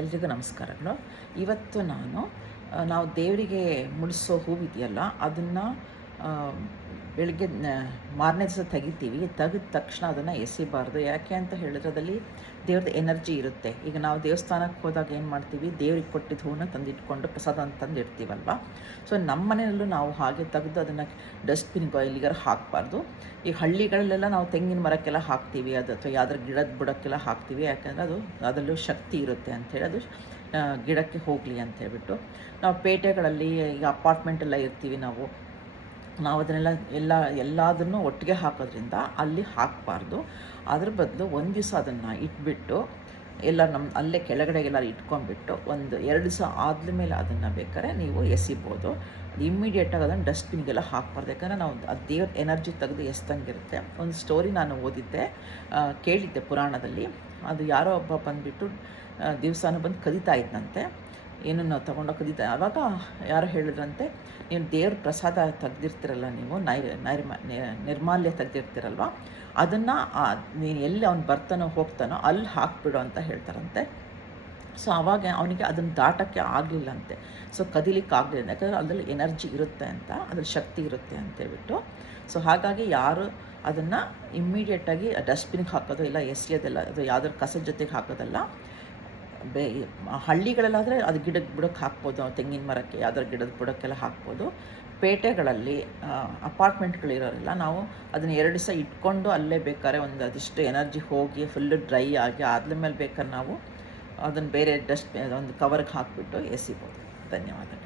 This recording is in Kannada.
ಎಲ್ರಿಗೂ ನಮಸ್ಕಾರಗಳು. ಇವತ್ತು ನಾವು ದೇವರಿಗೆ ಮುಡಿಸೋ ಹೂವಿದೆಯಲ್ಲ, ಅದನ್ನು ಬೆಳಗ್ಗೆ ಮಾರನೇ ದಿವಸ ತೆಗಿತೀವಿ. ತೆಗೆದ ತಕ್ಷಣ ಅದನ್ನು ಎಸಿಬಾರ್ದು. ಯಾಕೆ ಅಂತ ಹೇಳಿದ್ರೆ ಅದರಲ್ಲಿ ದೇವ್ರದ್ದು ಎನರ್ಜಿ ಇರುತ್ತೆ. ಈಗ ನಾವು ದೇವಸ್ಥಾನಕ್ಕೆ ಹೋದಾಗ ಏನು ಮಾಡ್ತೀವಿ, ದೇವ್ರಿಗೆ ಕೊಟ್ಟಿದ್ದ ಹೂವನ್ನ ತಂದಿಟ್ಕೊಂಡು ಪ್ರಸಾದ ಅಂತಂದು ಇಡ್ತೀವಲ್ವ. ಸೊ ನಮ್ಮ ಮನೆಯಲ್ಲೂ ನಾವು ಹಾಗೆ ತೆಗೆದು ಅದನ್ನು ಡಸ್ಟ್ಬಿನ್ಗೆ ಎಲ್ಲಿಗಾರ ಹಾಕಬಾರ್ದು. ಈ ಹಳ್ಳಿಗಳಲ್ಲೆಲ್ಲ ನಾವು ತೆಂಗಿನ ಮರಕ್ಕೆಲ್ಲ ಹಾಕ್ತೀವಿ, ಅದು ಅಥವಾ ಯಾವ್ದಾರು ಗಿಡದ ಬುಡಕ್ಕೆಲ್ಲ ಹಾಕ್ತೀವಿ. ಯಾಕೆಂದರೆ ಅದರಲ್ಲೂ ಶಕ್ತಿ ಇರುತ್ತೆ ಅಂಥೇಳಿ, ಅದು ಗಿಡಕ್ಕೆ ಹೋಗಲಿ ಅಂತ ಹೇಳ್ಬಿಟ್ಟು. ನಾವು ಪೇಟೆಗಳಲ್ಲಿ ಈಗ ಅಪಾರ್ಟ್ಮೆಂಟೆಲ್ಲ ಇರ್ತೀವಿ, ನಾವು ಅದನ್ನೆಲ್ಲ ಎಲ್ಲದನ್ನು ಒಟ್ಟಿಗೆ ಹಾಕೋದ್ರಿಂದ ಅಲ್ಲಿ ಹಾಕಬಾರ್ದು. ಅದ್ರ ಬದಲು ಒಂದು ದಿವಸ ಅದನ್ನು ಇಟ್ಬಿಟ್ಟು ಎಲ್ಲ ಅಲ್ಲೇ ಕೆಳಗಡೆಗೆಲ್ಲ ಇಟ್ಕೊಂಡ್ಬಿಟ್ಟು 1-2 ದಿವಸ ಆದಮೇಲೆ ಅದನ್ನು ಬೇಕಾದ್ರೆ ನೀವು ಎಸಿಬೋದು. ಇಮ್ಮಿಡಿಯೇಟಾಗಿ ಅದನ್ನು ಡಸ್ಟ್ಬಿನ್ಗೆಲ್ಲ ಹಾಕಬಾರ್ದು. ಯಾಕಂದರೆ ನಾವು ಅದು ದೇವ್ರ ಎನರ್ಜಿ ತೆಗೆದು ಎಸ್ದಂಗಿರುತ್ತೆ. ಒಂದು ಸ್ಟೋರಿ ನಾನು ಓದಿದ್ದೆ, ಕೇಳಿದ್ದೆ ಪುರಾಣದಲ್ಲಿ. ಅದು ಯಾರೋ ಒಬ್ಬ ಬಂದುಬಿಟ್ಟು ದಿವಸನೂ ಬಂದು ಕದೀತಾ ಇದ್ದಂತೆ, ಏನನ್ನು ತೊಗೊಂಡೋಗಿ ಕದೀತಾ. ಆವಾಗ ಯಾರೋ ಹೇಳಿದ್ರಂತೆ, ನೀವು ದೇವ್ರ ಪ್ರಸಾದ ತೆಗ್ದಿರ್ತೀರಲ್ಲ, ನೀವು ನಿರ್ಮಾಲ್ಯ ತೆಗ್ದಿರ್ತೀರಲ್ವ, ಅದನ್ನು ನೀನು ಎಲ್ಲಿ ಅವ್ನು ಬರ್ತಾನೋ ಹೋಗ್ತಾನೋ ಅಲ್ಲಿ ಹಾಕ್ಬಿಡು ಅಂತ ಹೇಳ್ತಾರಂತೆ. ಸೊ ಆವಾಗ ಅವನಿಗೆ ಅದನ್ನು ದಾಟೋಕ್ಕೆ ಆಗಲಿಲ್ಲಂತೆ. ಸೊ ಕದಿಲಿಕ್ಕೆ ಆಗಲಿಲ್ಲ, ಯಾಕಂದರೆ ಅದರಲ್ಲಿ ಎನರ್ಜಿ ಇರುತ್ತೆ ಅಂತ, ಅದ್ರಲ್ಲಿ ಶಕ್ತಿ ಇರುತ್ತೆ ಅಂತೇಳ್ಬಿಟ್ಟು. ಸೊ ಹಾಗಾಗಿ ಯಾರು ಅದನ್ನು ಇಮ್ಮಿಡಿಯೇಟಾಗಿ ಡಸ್ಟ್ಬಿನ್ಗೆ ಹಾಕೋದು ಇಲ್ಲ, ಎಸೆಯೋದಿಲ್ಲ, ಅದು ಯಾವ್ದಾದ್ರು ಕಸದ ಜೊತೆಗೆ ಹಾಕೋದಲ್ಲ. ಹಳ್ಳಿಗಳಲ್ಲಾದರೆ ಅದು ಗಿಡದ ಬುಡಕ್ಕೆ ಹಾಕ್ಬೋದು, ತೆಂಗಿನ ಮರಕ್ಕೆ ಯಾವ್ದಾದ್ರು ಗಿಡದ ಬುಡಕ್ಕೆಲ್ಲ ಹಾಕ್ಬೋದು. ಪೇಟೆಗಳಲ್ಲಿ ಅಪಾರ್ಟ್ಮೆಂಟ್ಗಳಿರೋರೆಲ್ಲ ನಾವು ಅದನ್ನು 2 ದಿವಸ ಇಟ್ಕೊಂಡು ಅಲ್ಲೇ ಬೇಕಾದ್ರೆ ಅದಿಷ್ಟು ಎನರ್ಜಿ ಹೋಗಿ ಫುಲ್ಲು ಡ್ರೈ ಆಗಿ ಆದ್ಮೇಲೆ ಬೇಕಾದ್ರೆ ನಾವು ಅದನ್ನು ಬೇರೆ ಒಂದು ಕವರ್ಗೆ ಹಾಕಿಬಿಟ್ಟು ಎಸಿಬೋದು. ಧನ್ಯವಾದಗಳು.